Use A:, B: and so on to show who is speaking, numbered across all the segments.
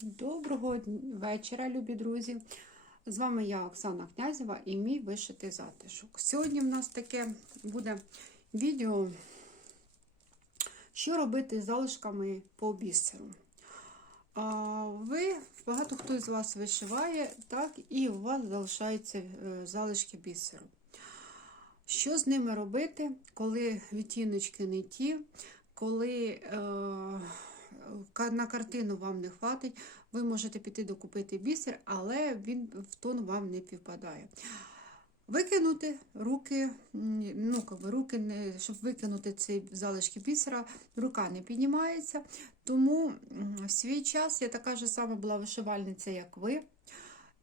A: Доброго вечора, любі друзі! З вами я, Оксана Князєва, і мій вишитий затишок. Сьогодні в нас таке буде відео, що робити з залишками по бісеру. Ви, багато хто з вас вишиває, так, і у вас залишаються е, залишки бісеру. Що з ними робити, коли відтіночки не ті, коли е, на картину вам не хватить, ви можете піти докупити бісер, але він в тон вам не підпадає. Викинути руки, ну, би, руки не, щоб викинути ці залишки бісера, рука не піднімається. Тому в свій час я така ж сама була вишивальниця, як ви,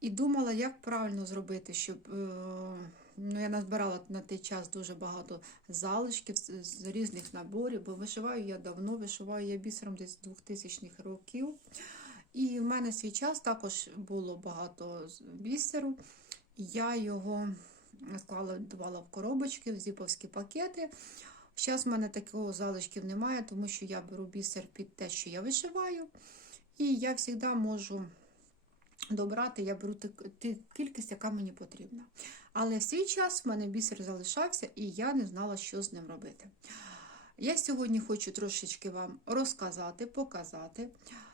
A: і думала, як правильно зробити, щоб. Е, Ну, я назбирала на той час дуже багато залишків з, різних наборів, бо вишиваю я давно, вишиваю я бісером десь з 2000-х років. І в мене свій час також було багато бісеру. Я його склала, давала в коробочки, в зіповські пакети. Зараз в мене такого залишків немає, тому що я беру бісер під те, що я вишиваю. І я завжди можу добрати, я беру ту кількість, яка мені потрібна. Але в свій час в мене бісер залишався, і я не знала, що з ним робити. Я сьогодні хочу трошечки вам розказати, показати,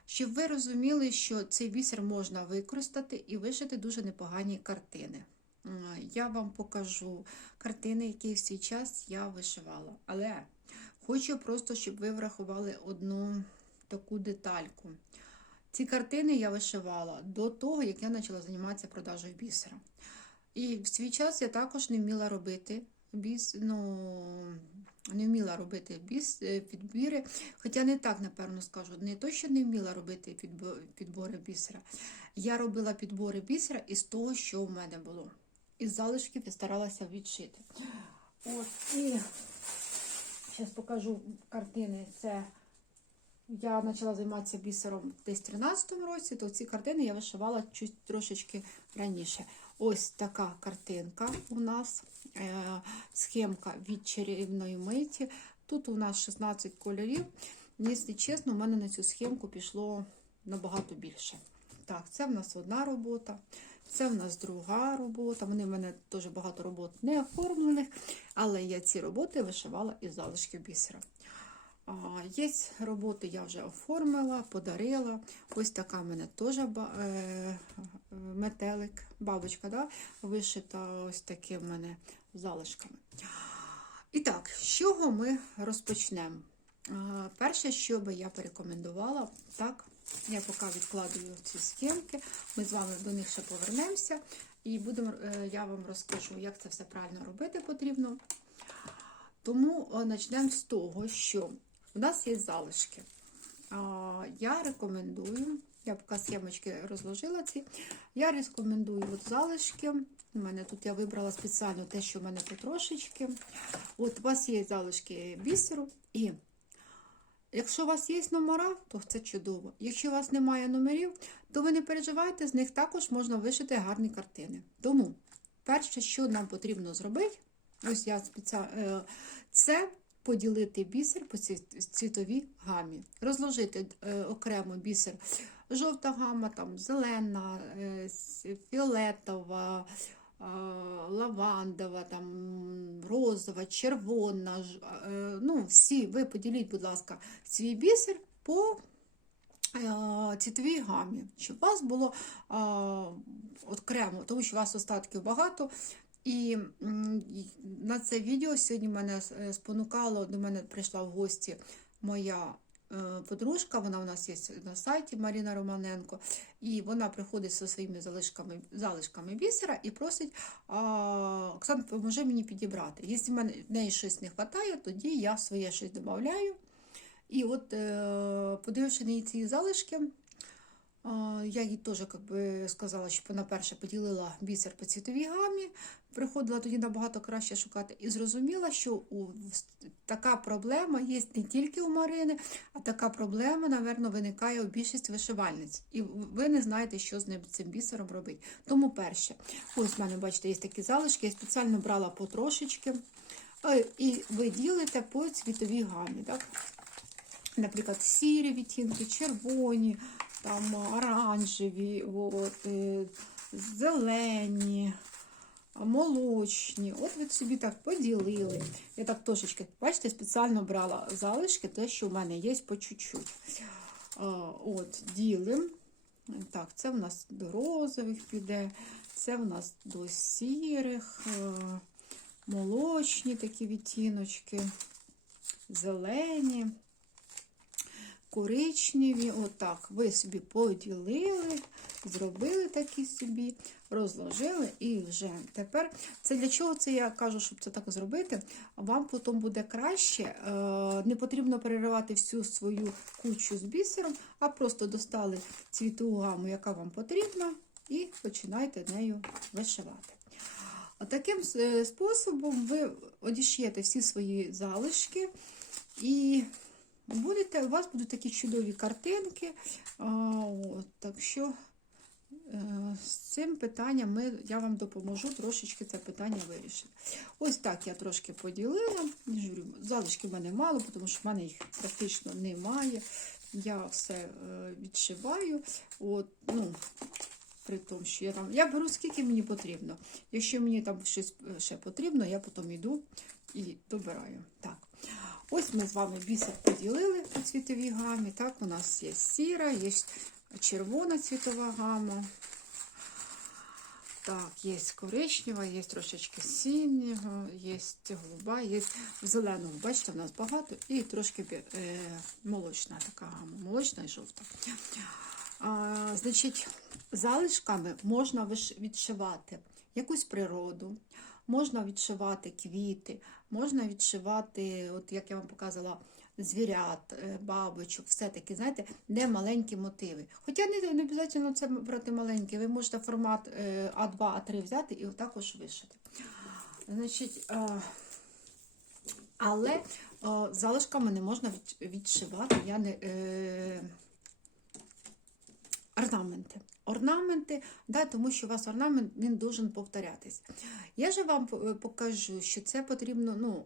A: щоб ви розуміли, що цей бісер можна використати і вишити дуже непогані картини. Я вам покажу картини, які в свій час я вишивала. Але хочу просто, щоб ви врахували одну таку детальку. Ці картини я вишивала до того, як я почала займатися продажею бісера. І в свій час я також не вміла робити біс, ну, не вміла робити біс, е, підбіри. Хоча не так, напевно, скажу, не то, що не вміла робити підбори бісера. Я робила підбори бісера із того, що в мене було. Із залишків я старалася відшити. От, і зараз покажу картини. Це я почала займатися бісером десь в 13-му році, то ці картини я вишивала чуть трошечки раніше. Ось така картинка у нас, е, схемка від чарівної миті. Тут у нас 16 кольорів. Якщо чесно, у мене на цю схемку пішло набагато більше. Так, це в нас одна робота, це в нас друга робота. Вони в мене теж багато робот не оформлених, але я ці роботи вишивала із залишків бісера. Є роботи, я вже оформила, подарила. Ось така в мене теж е, метелик, бабочка, да? вишита ось такі в мене залишками. І так, з чого ми розпочнемо? Перше, що би я порекомендувала, так, я поки відкладую ці схемки, ми з вами до них ще повернемося, і будемо, е, я вам розкажу, як це все правильно робити потрібно. Тому е, почнемо з того, що у нас є залишки. Я рекомендую, я поки схемочки розложила ці, я рекомендую от залишки. У мене тут я вибрала спеціально те, що в мене потрошечки. От у вас є залишки бісеру, і якщо у вас є номера, то це чудово. Якщо у вас немає номерів, то ви не переживайте, з них також можна вишити гарні картини. Тому перше, що нам потрібно зробити, ось я спеціально, це поділити бісер по цвітовій гамі. Розложити е, окремо бісер жовта гама, там, зелена, е, фіолетова, е, лавандова, там, розова, червона. ну, всі, ви поділіть, будь ласка, свій бісер по цвітовій гамі, щоб у вас було е, окремо, тому що у вас остатків багато. І на це відео сьогодні мене е, спонукало, до мене прийшла в гості моя е, подружка, вона у нас є на сайті Маріна Романенко, і вона приходить зі своїми залишками, залишками бісера і просить, а, Оксана, поможи мені підібрати. Якщо в неї щось не вистачає, тоді я своє щось додаю. І от, е, подививши на ці залишки, Я їй теж би, сказала, щоб вона перше поділила бісер по цвітовій гамі, приходила тоді набагато краще шукати і зрозуміла, що у, така проблема є не тільки у Марини, а така проблема, напевно, виникає у більшості вишивальниць. І ви не знаєте, що з ним цим бісером робити. Тому перше, ось в мене, бачите, є такі залишки, я спеціально брала потрошечки. Е, І ви ділите по цвітовій гамі. Так? Наприклад, сірі відтінки, червоні, там оранжеві, от, е, зелені, молочні. От ви собі так поділили. Я так трошечки, бачите, спеціально брала залишки, те, що в мене є по чуть-чуть. От, ділим. Так, це в нас до розових піде, це в нас до сірих, е, молочні такі відтіночки, зелені, коричневі. Отак. Ви собі поділили, зробили такі собі, розложили і вже тепер. Це для чого це я кажу, щоб це так зробити? Вам потім буде краще. е, Не потрібно переривати всю свою кучу з бісером, а просто достали цвітову гаму, яка вам потрібна, і починайте нею вишивати. Таким е, способом ви одіш'єте всі свої залишки і будете, у вас будуть такі чудові картинки. От, так що з цим питанням ми, я вам допоможу трошечки це питання вирішити. Ось так я трошки поділила. Залишків в мене мало, тому що в мене їх практично немає. Я все е, відшиваю. От, ну, при тому, що я там. Я беру скільки мені потрібно. Якщо мені там щось е, ще потрібно, я потім йду і добираю. Так. Ось ми з вами бісер поділили по цвітовій гамі. Так, у нас є сіра, є червона цвітова гама. Так, є коричнева, є трошечки синього, є голуба, є зеленого. Бачите, в нас багато і трошки е, молочна така гама, молочна і жовта. А, значить, залишками можна відшивати якусь природу, можна відшивати квіти, можна відшивати, от як я вам показала, звірят, е, бабочок, все-таки, знаєте, де маленькі мотиви. Хоча не, не обов'язково це брати маленькі, ви можете формат е, А2, А3 взяти і також вишити. Значить, е, але е, залишками не можна відшивати. Я не, е, орнаменти. Орнаменти, да, тому що у вас орнамент він должен повторятись. Я же вам е, покажу, що це потрібно, ну,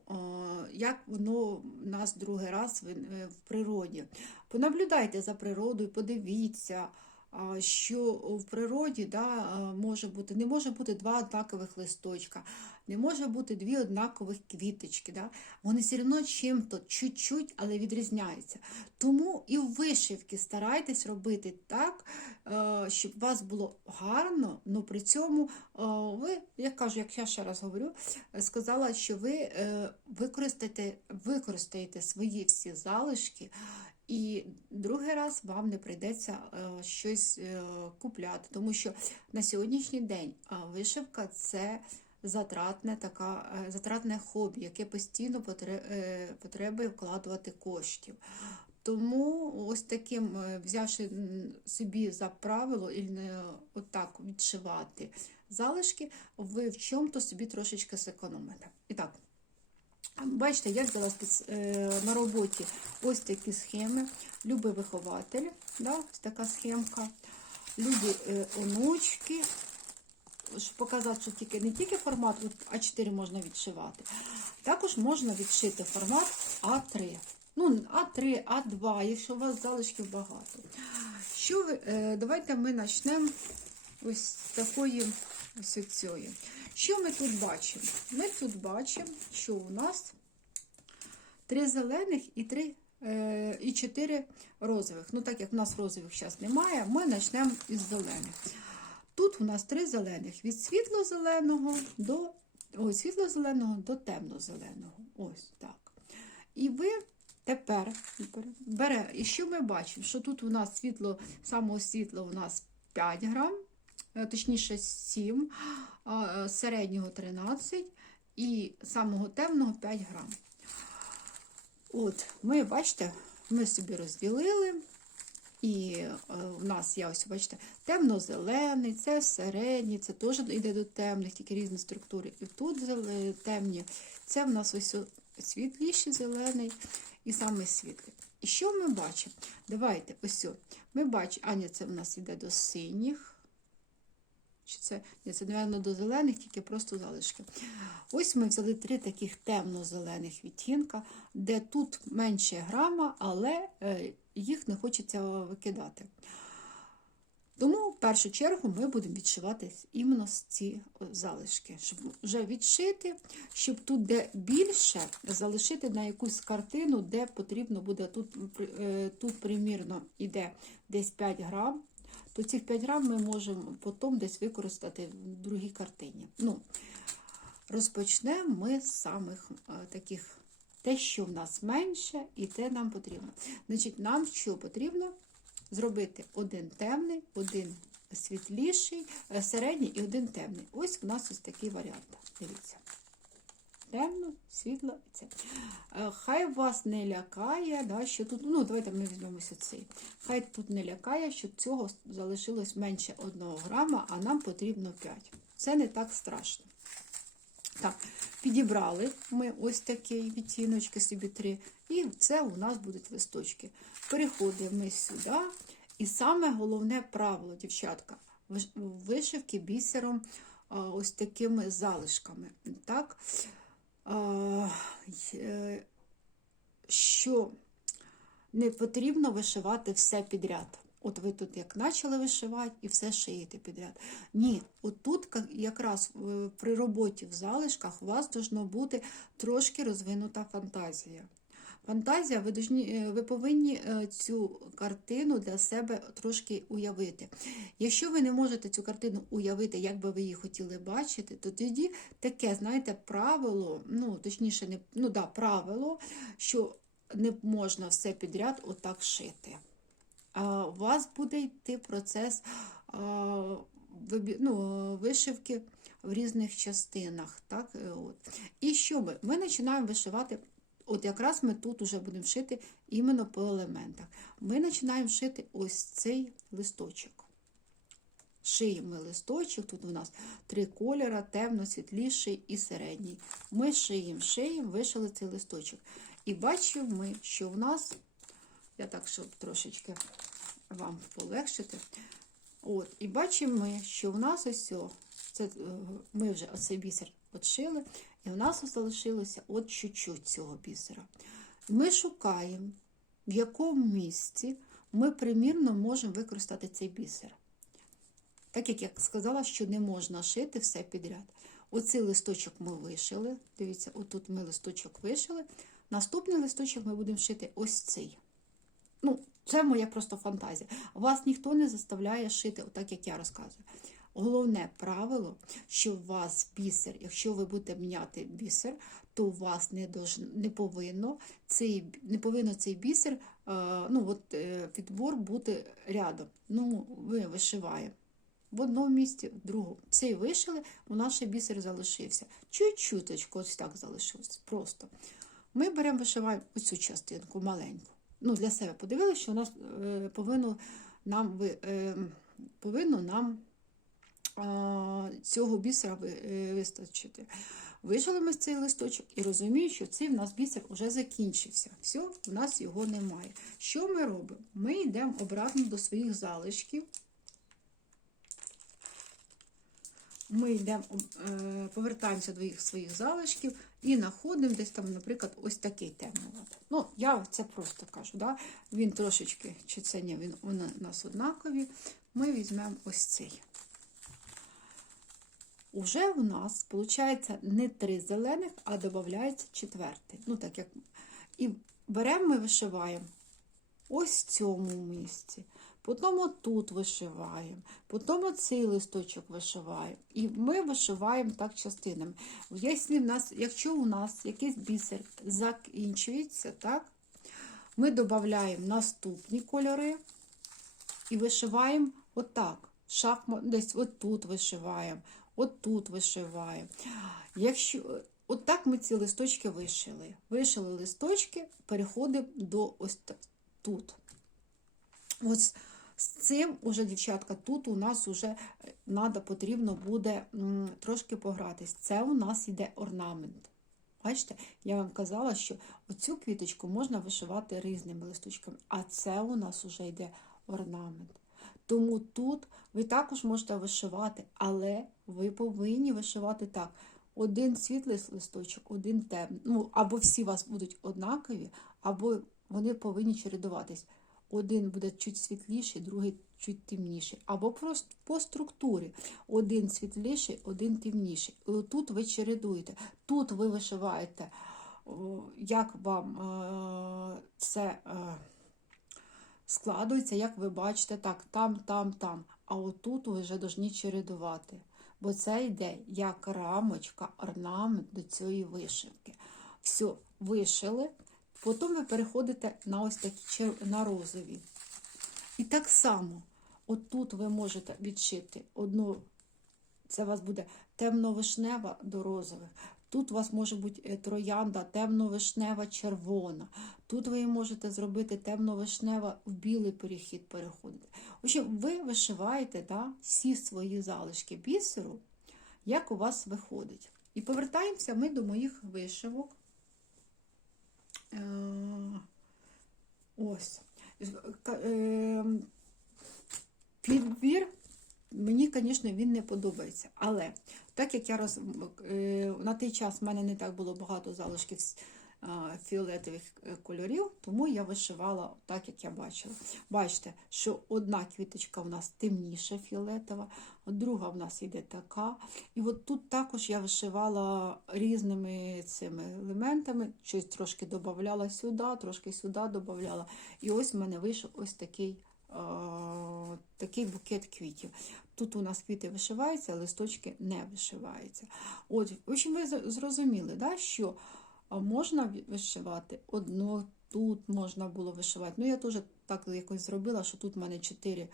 A: як воно у нас другий раз в, е, в природі. Понаблюдайте за природою, подивіться, що в природі да, може бути, не може бути два однакових листочка, не може бути дві однакових квіточки. Да? Вони все одно чим-то чуть-чуть, але відрізняються. Тому і в вишивки старайтесь робити так, щоб у вас було гарно, але при цьому ви, я кажу, як я ще раз говорю, сказала, що ви е, використаєте, використаєте свої всі залишки. І другий раз вам не прийдеться е, щось е, купляти, тому що на сьогоднішній день е, вишивка це затратне, така, затратне хобі, яке постійно потребує вкладувати коштів. Тому ось таким, взявши собі за правило і отак відшивати залишки, ви в чому-то собі трошечки зекономите. І так, Бачите, я взяла е, на роботі ось такі схеми. Любий вихователь, да, така схемка. Любі е, онучки. Щоб показати, що тільки, не тільки формат А4 можна відшивати, також можна відшити формат А3. Ну, А3, А2, якщо у вас залишків багато. Що ви, е, давайте ми почнемо ось такої ось цієї. Що ми тут бачимо? Ми тут бачимо, що у нас три зелених і три е, і чотири розових. Ну, так як у нас розових зараз немає, ми почнемо із зелених. Тут у нас три зелених від світло-зеленого до ой, світло-зеленого до темно-зеленого. Ось так. І ви тепер бере, і що ми бачимо? Що тут у нас світло, самого світла у нас 5 грам, точніше 7, е, середнього 13 і самого темного 5 грам. От, ми, бачите, ми собі розділили. І е, в нас є ось, бачите, темно-зелений, це середній, це теж йде до темних, тільки різні структури. І тут темні. Це в нас ось світліший зелений і саме світлий. І що ми бачимо? Давайте ось. Ми бачимо, а ні, це в нас йде до синіх. Чи це, ні, це, напевно, до зелених, тільки просто залишки. Ось ми взяли три таких темно-зелених відтінка, де тут менше грама, але е, їх не хочеться викидати. Тому в першу чергу ми будемо відшивати іменно ці залишки, щоб вже відшити, щоб тут, де більше, залишити на якусь картину, де потрібно буде тут, е, тут примірно іде десь 5 грам, то цих 5 грам ми можемо потім десь використати в другій картині. Ну, Розпочнемо ми з самих е, таких, те, що в нас менше, і те нам потрібно. Значить, нам що потрібно? Зробити один темний, один світліший, е, середній і один темний. Ось в нас ось такий варіант. Дивіться. Темно, світло це. Е, Хай вас не лякає, да, що тут, ну давайте ми візьмемося цей. Хай тут не лякає, що цього залишилось менше 1 грама, а нам потрібно 5. Це не так страшно. Так, підібрали ми ось такі відтіночки собі три, і це у нас будуть листочки. Переходимо сюди. І саме головне правило, дівчатка, вишивки бісером ось такими залишками. Так? Е, що не потрібно вишивати все підряд. От ви тут як почали вишивати і все шиєте підряд. Ні, отут тут якраз е, при роботі в залишках у вас должно бути трошки розвинута фантазія. Фантазія, ви, должні, е, ви повинні е, цю картину для себе трошки уявити. Якщо ви не можете цю картину уявити, як би ви її хотіли бачити, то тоді таке, знаєте, правило, ну, точніше, не ну, да, правило, що не можна все підряд отак шити. А, у вас буде йти процес а, ну, вишивки в різних частинах. Так? е, От. І що ми? Ми починаємо вишивати. От якраз ми тут вже будемо шити іменно по елементах. Ми починаємо шити ось цей листочок. Шиємо листочок, тут у нас три кольора, темно, світліший і середній. Ми шиємо, шиємо, вишили цей листочок. І бачимо ми, що в нас, я так, щоб трошечки вам полегшити. От, і бачимо ми, що в нас ось о, це, е, ми вже оцей бісер отшили, і в нас залишилося от чуть-чуть цього бісера. Ми шукаємо, в якому місці ми примірно можемо використати цей бісер. Так як я сказала, що не можна шити все підряд. Оцей листочок ми вишили. Дивіться, отут ми листочок вишили. Наступний листочок ми будемо шити ось цей. Ну, це моя просто фантазія. Вас ніхто не заставляє шити, отак як я розказую. Головне правило, що у вас бісер, якщо ви будете міняти бісер, то у вас не, дож, не повинно цей, не повинно цей бісер, е, ну от е, підбор бути рядом. Ну, ви вишиваємо. В одному місці, в другому. Цей вишили, у нас ще бісер залишився. Чуть-чуточку, ось так залишилось. Просто. Ми беремо, вишиваємо оцю частинку маленьку. Ну, для себе подивилися, що у нас е, повинно нам, е, повинно нам цього бісера е, вистачити. Вишили ми цей листочок і розумію, що цей в нас бісер вже закінчився. Все, в нас його немає. Що ми робимо? Ми йдемо обратно до своїх залишків. Ми йдемо, е, повертаємося до їх своїх залишків і знаходимо десь там, наприклад, ось такий темний. Ну, я це просто кажу. Да? Він трошечки, чи це ні, він у нас однакові. Ми візьмемо ось цей. Уже у нас, виходить, не три зелених, а додається четвертий. Ну, так як... І беремо ми вишиваємо ось в цьому місці. Потім тут вишиваємо, потім цей листочок вишиваємо. І ми вишиваємо так частинами. Якщо, в нас, якщо у нас якийсь бісер закінчується, так, ми додаємо наступні кольори і вишиваємо отак. Шахмат, десь отут вишиваємо, отут вишиваємо. Якщо, отак ми ці листочки вишили. Вишили листочки, переходимо до ось тут. Ось з цим уже, дівчатка, тут у нас вже надо, потрібно буде трошки погратись. Це у нас йде орнамент. Бачите, я вам казала, що оцю квіточку можна вишивати різними листочками, а це у нас вже йде орнамент. Тому тут ви також можете вишивати, але ви повинні вишивати так. Один світлий листочок, один темний. Ну, або всі у вас будуть однакові, або вони повинні чередуватись. один буде чуть світліший, другий чуть темніший. Або просто по структурі. Один світліший, один темніший. І тут ви чередуєте. Тут ви вишиваєте, як вам е, це е, складується, як ви бачите, так, там, там, там. А отут ви вже повинні чередувати. Бо це йде як рамочка, орнамент до цієї вишивки. Все, вишили. Потім ви переходите на ось такі на розові. І так само, отут ви можете відшити одну, це у вас буде темно-вишнева до розових. Тут у вас може бути е, троянда темно-вишнева червона. Тут ви можете зробити темно-вишнева в білий перехід переходити. В ви вишиваєте да, всі свої залишки бісеру, як у вас виходить. І повертаємося ми до моїх вишивок. Е, Ось. Е, Підбір, мені, звісно, він не подобається. Але так як я роз... е, на той час в мене не так було багато залишків фіолетових е, кольорів, тому я вишивала так, як я бачила. Бачите, що одна квіточка в нас темніша фіолетова, друга в нас йде така. І от тут також я вишивала різними цими елементами, щось трошки додавала сюди, трошки сюди додавала. І ось в мене вийшов ось такий, такий букет квітів. Тут у нас квіти вишиваються, а листочки не вишиваються. От, в общем, ви зрозуміли, да, що можна вишивати одно, тут можна було вишивати. Ну, я теж так якось зробила, що тут в мене чотири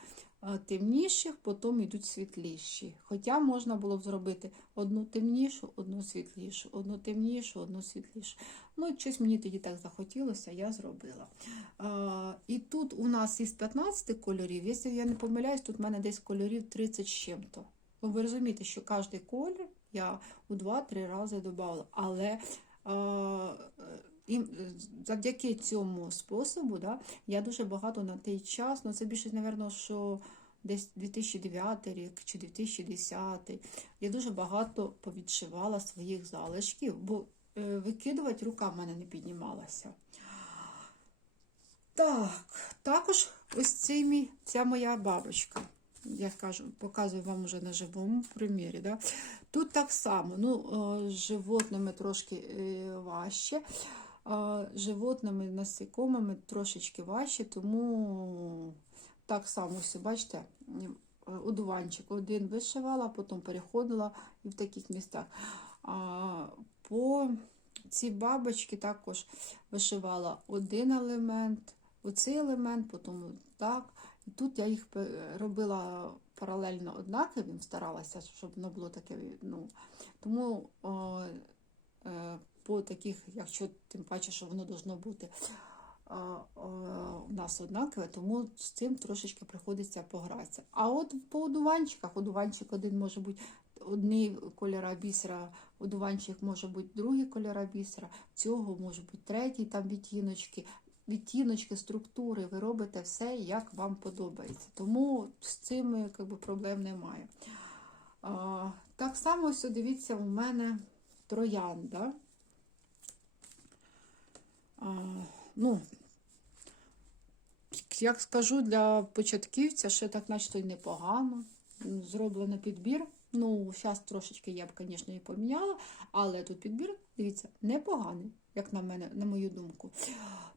A: темніших, потім йдуть світліші. Хоча можна було б зробити одну темнішу, одну світлішу, одну темнішу, одну світлішу. Ну, щось мені тоді так захотілося, я зробила. А, і тут у нас із 15 кольорів, якщо я не помиляюсь, тут в мене десь кольорів 30 з чим-то. Ну, ви розумієте, що кожен колір я у 2-3 рази додавала. Але а, і завдяки цьому способу да, я дуже багато на той час, ну це більше, мабуть, що десь 2009 рік чи 2010, я дуже багато повідшивала своїх залишків, бо е, викидувати рука в мене не піднімалася. Так, також ось цей мій, ця моя бабочка. Я кажу, показую вам вже на живому примірі. Да? Тут так само, ну, е, з животними трошки е, важче, животними насекомими трошечки важче, тому так само все, бачите, одуванчик один вишивала, потім переходила і в таких містах. А, по ці бабочки також вишивала один елемент, оцей елемент, потім так. І тут я їх робила паралельно однаковим, старалася, щоб воно було таке. Ну, тому о, е, по таких, якщо тим паче, що воно должно бути у нас однакове, тому з цим трошечки приходиться погратися. А от по одуванчиках, одуванчик один може бути одний кольора бісера, одуванчик може бути другий кольора бісера, цього може бути третій там відтіночки. Відтіночки, структури, ви робите все, як вам подобається. Тому з цим би, проблем немає. А, так само, ось дивіться, у мене троянда. Ну, як скажу, для початківця ще так наче й непогано. Зроблено підбір. Ну, зараз трошечки я б, звісно, і поміняла, але тут підбір, дивіться, непоганий, як на мене, на мою думку.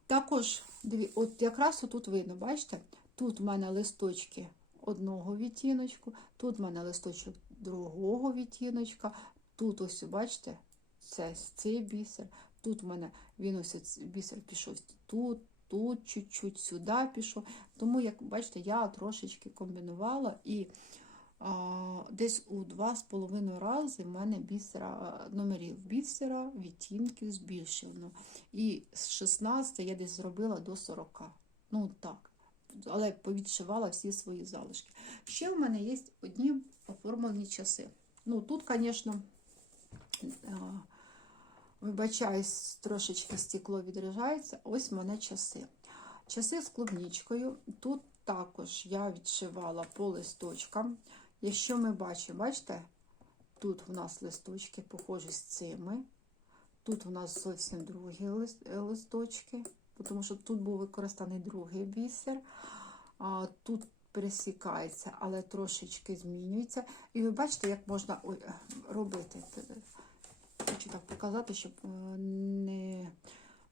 A: Також, диві, от якраз тут видно, бачите? Тут в мене листочки одного відтіночку, тут в мене листочок другого відтіночка, тут ось, бачите, це цей бісер, тут в мене він ось бісер пішов тут, тут чуть-чуть сюди пішов. Тому, як бачите, я трошечки комбінувала і а, десь у два з половиною рази в мене бісера, номерів бісера, відтінків збільшено. І з 16 я десь зробила до 40. Ну так. Але повідшивала всі свої залишки. Ще в мене є одні оформлені часи. Ну, тут, звісно, вибачаюсь, трошечки стекло відряджається. Ось в мене часи. Часи з клубничкою. Тут також я відшивала по листочкам. Якщо ми бачимо, бачите, тут в нас листочки похожі з цими. Тут у нас зовсім другі е, листочки. тому що тут був використаний другий бісер, а тут пересікається, але трошечки змінюється. І ви бачите, як можна е, робити. Хочу так показати, щоб е, не.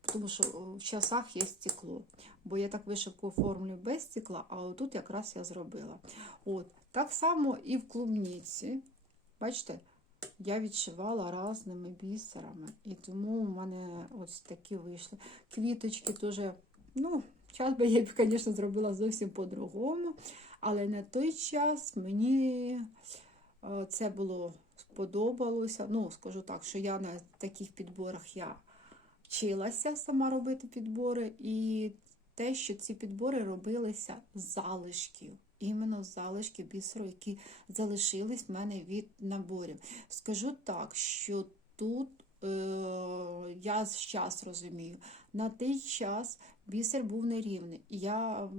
A: Тому що в часах є стекло. Бо я так вишивку оформлю без стекла, а отут якраз я зробила. От. Так само і в клубніці. Бачите, я відшивала різними бісерами. І тому у мене ось такі вийшли. Квіточки теж, ну, час би я, звісно, зробила зовсім по-другому. Але на той час мені е, це було сподобалося. Ну, скажу так, що я на таких підборах я вчилася сама робити підбори, і те, що ці підбори робилися з залишків. Іменно з залишків бісеру, які залишились в мене від наборів. Скажу так, що тут е, я зараз розумію, на той час бісер був нерівний. Я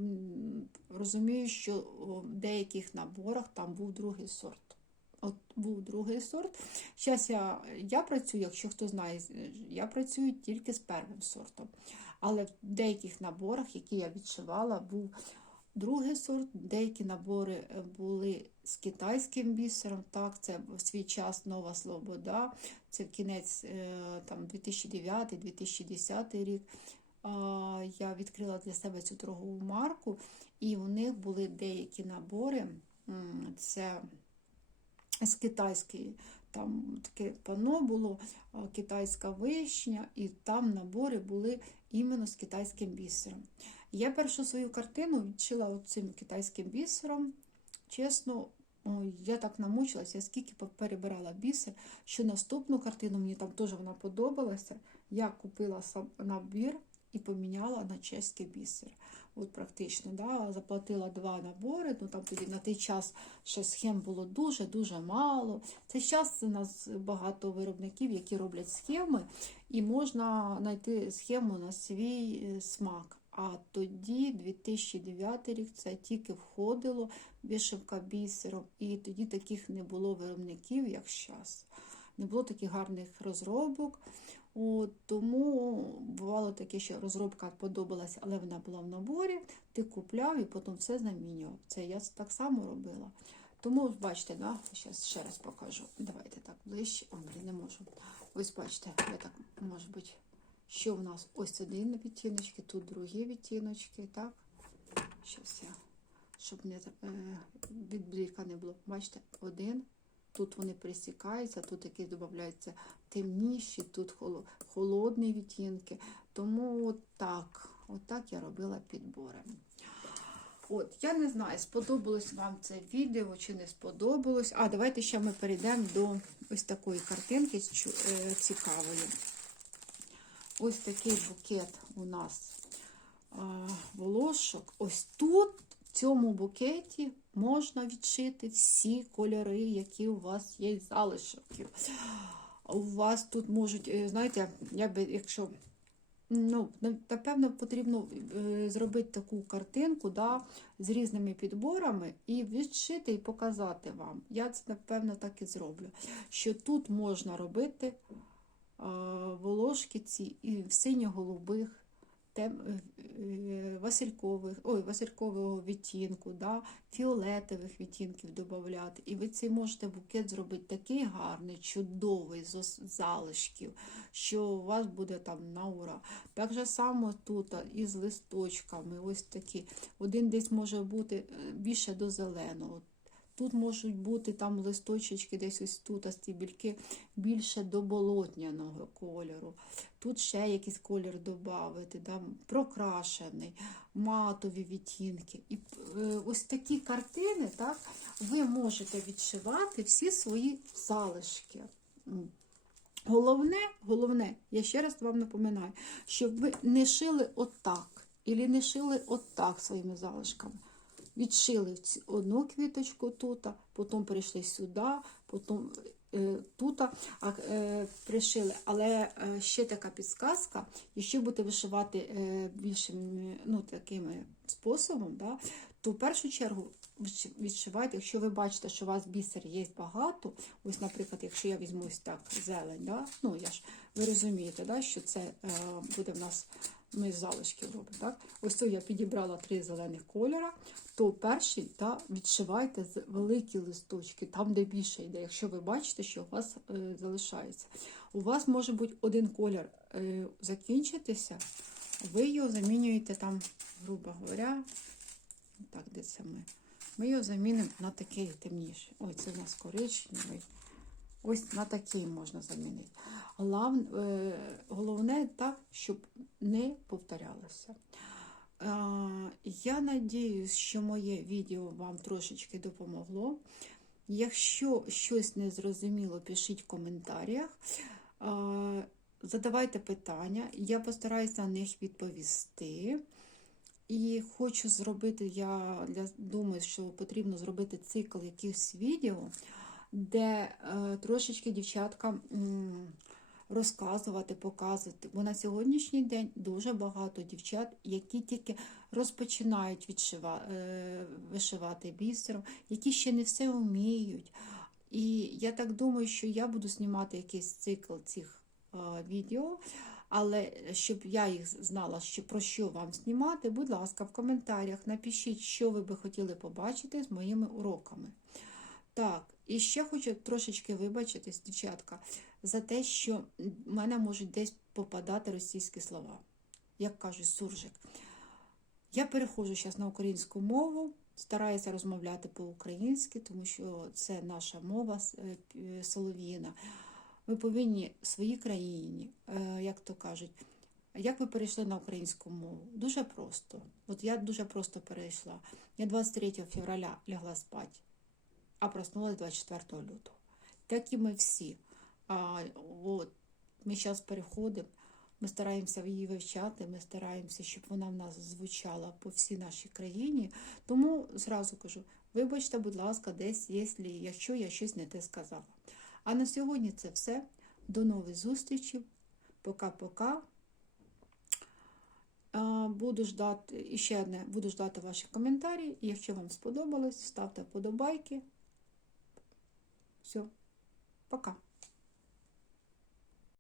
A: розумію, що в деяких наборах там був другий сорт. От був другий сорт. Зараз я, я працюю, якщо хто знає, я працюю тільки з першим сортом. Але в деяких наборах, які я відшивала, був другий сорт. Деякі набори е, були з китайським бісером. Так, це в свій час Нова Слобода, це кінець е, там 2009-2010 рік. Я відкрила для себе цю торгову марку, і у них були деякі набори. Це з китайської. Там таке пано було, китайська вишня, і там набори були іменно з китайським бісером. Я першу свою картину відшила цим китайським бісером. Чесно, я так намучилася, я скільки перебирала бісер, що наступну картину мені там теж вона подобалася. Я купила сам набір і поміняла на чеський бісер. От практично, да, заплатила два набори. Ну там тоді на той час ще схем було дуже-дуже мало. Це час у нас багато виробників, які роблять схеми, і можна знайти схему на свій е, смак. А тоді, 2009 рік, це тільки входило вишивка бісером, і тоді таких не було виробників, як зараз. Не було таких гарних розробок. От, тому бувало таке, що розробка подобалася, але вона була в наборі, ти купляв і потім все замінював. Це я так само робила. Тому, бачите, да, зараз ще раз покажу. Давайте так ближче. О, блін, не можу. Ось бачите, я так, може бути, що в нас ось один відтіночки, тут другі відтіночки, так? Щас я, щоб не е, від бліка не було. Бачите, один. Тут вони присікаються, тут якісь додаються темніші, тут холодні відтінки. Тому от так, от так я робила підбори. От, я не знаю, сподобалось вам це відео чи не сподобалось. А, давайте ще ми перейдемо до ось такої картинки е, цікавої. Ось такий букет у нас волошок. Ось тут, в цьому букеті, можна відшити всі кольори, які у вас є з. У вас тут можуть, е, знаєте, я би, якщо Ну, напевно, потрібно е, зробити таку картинку да, з різними підборами і відшити і показати вам. Я це, напевно, так і зроблю. Що тут можна робити е, волошки ці і в синьо-голубих, тем, е, е, василькових, ой, василькового відтінку, да, фіолетових відтінків додати. І ви цей можете букет зробити такий гарний, чудовий, з залишків, що у вас буде там на ура. Так же само тут із листочками, ось такі. Один десь може бути е, більше до зеленого. Тут можуть бути там листочечки, десь ось тут, а стібільки більше до болотняного кольору. Тут ще якийсь колір додати, да, прокрашений, матові відтінки. І е, ось такі картини так, ви можете відшивати всі свої залишки. Головне, головне, я ще раз вам напоминаю, щоб ви не шили отак, і не шили отак своїми залишками. Відшили одну квіточку тут, потім прийшли сюди, потім е, тут е, пришили. Але е, ще така підсказка, якщо будете вишивати більшим ну, таким способом, да, то в першу чергу відшивайте, якщо ви бачите, що у вас бісер є багато, ось, наприклад, якщо я візьму так зелень, да? ну я ж ви розумієте, да? що це е, буде в нас. Ми з робимо, так? Ось то я підібрала три зелених кольора, то перший та, відшивайте великі листочки, там, де більше йде, якщо ви бачите, що у вас е, залишається. У вас може бути один колір е, закінчитися, ви його замінюєте там, грубо говоря, так, де це ми? Ми його замінимо на такий темніший. Ой, це у нас коричневий. Ось на такий можна замінити. Е, головне так, щоб не повторялося. Е, я надіюсь, що моє відео вам трошечки допомогло. Якщо щось не зрозуміло, пишіть в коментарях. Е, задавайте питання, я постараюся на них відповісти. І хочу зробити, я для, думаю, що потрібно зробити цикл якихось відео, де е, трошечки дівчатка м, розказувати, показувати. Бо на сьогоднішній день дуже багато дівчат, які тільки розпочинають відшива, е, вишивати бісером, які ще не все вміють. І я так думаю, що я буду знімати якийсь цикл цих е, відео. Але щоб я їх знала, що про що вам знімати, будь ласка, в коментарях напишіть, що ви би хотіли побачити з моїми уроками. Так, і ще хочу трошечки вибачитись, дівчатка, за те, що в мене можуть десь попадати російські слова, як кажуть, суржик. Я переходжу зараз на українську мову, стараюся розмовляти по-українськи, тому що це наша мова е, солов'їна. Ви повинні своїй країні, е, як то кажуть, як ви перейшли на українську мову? Дуже просто. От я дуже просто перейшла. Я 23 февраля лягла спати, а проснулась 24 лютого. Так і ми всі. А, от, ми зараз переходимо, ми стараємося її вивчати, ми стараємося, щоб вона в нас звучала по всій нашій країні. Тому зразу кажу, вибачте, будь ласка, десь, якщо я щось не те сказала. А на сьогодні це все. До нових зустрічей. Пока-пока. Буду ждати ще одне, буду ждати ваші коментарі. Якщо вам сподобалось, ставте вподобайки. Все, пока.